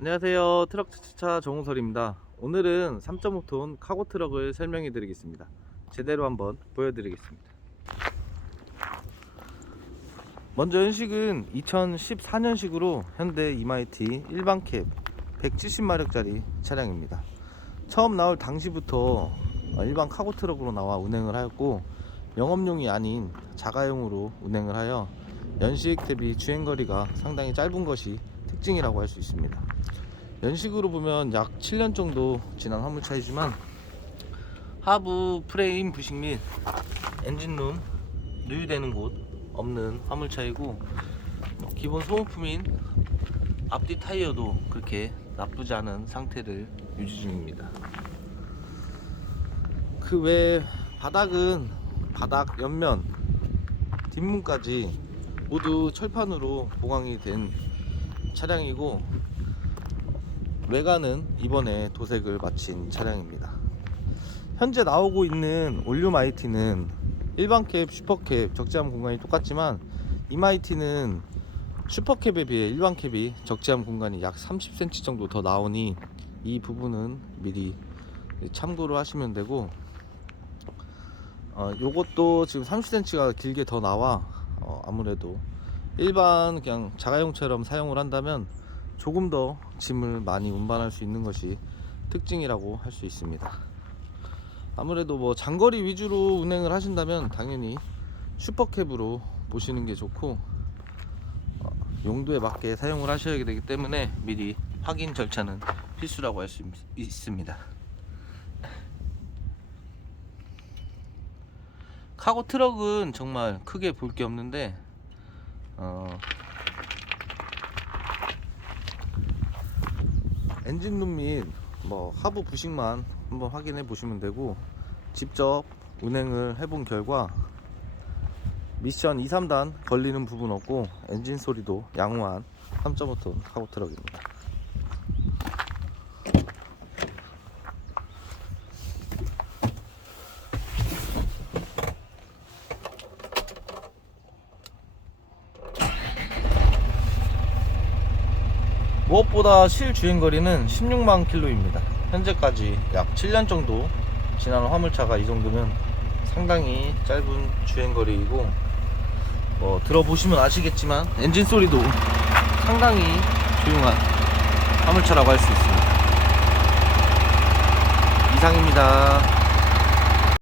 안녕하세요. 트럭차 정우설입니다. 오늘은 3.5톤 카고 트럭을 설명해 드리겠습니다. 제대로 한번 보여드리겠습니다. 먼저 연식은 2014년식으로 현대 이마이티 일반 캡 170마력짜리 차량입니다. 처음 나올 당시부터 일반 카고 트럭으로 나와 운행을 하였고 영업용이 아닌 자가용으로 운행을 하여 연식 대비 주행거리가 상당히 짧은 것이 특징이라고 할 수 있습니다. 연식으로 보면 약 7년 정도 지난 화물차이지만 하부 프레임 부식 및 엔진룸 누유되는 곳 없는 화물차이고 뭐 기본 소모품인 앞뒤 타이어도 그렇게 나쁘지 않은 상태를 유지 중입니다. 그 외 바닥은 바닥 옆면 뒷문까지 모두 철판으로 보강이 된 차량이고 외관은 이번에 도색을 마친 차량입니다. 현재 나오고 있는 올륨 IT는 일반 캡, 슈퍼캡 적재함 공간이 똑같지만 이마이티는 슈퍼캡에 비해 일반 캡이 적재함 공간이 약 30cm 정도 더 나오니 이 부분은 미리 참고로 하시면 되고 어, 요것도 지금 30cm가 길게 더 나와 어, 아무래도 일반 그냥 자가용처럼 사용을 한다면 조금 더 짐을 많이 운반할 수 있는 것이 특징이라고 할 수 있습니다. 아무래도 뭐 장거리 위주로 운행을 하신다면 당연히 슈퍼캡으로 보시는 게 좋고 어, 용도에 맞게 사용을 하셔야 되기 때문에 미리 확인 절차는 필수라고 할 수 있습니다. 카고 트럭은 정말 크게 볼 게 없는데 어, 엔진룸 및 뭐 하부 부식만 한번 확인해 보시면 되고 직접 운행을 해본 결과 미션 2, 3단 걸리는 부분 없고 엔진 소리도 양호한 3.5톤 카고 트럭입니다. 무엇보다 실 주행거리는 16만 킬로입니다. 현재까지 약 7년 정도 지난 화물차가 이 정도면 상당히 짧은 주행거리이고 뭐 들어보시면 아시겠지만 엔진 소리도 상당히 조용한 화물차라고 할 수 있습니다. 이상입니다.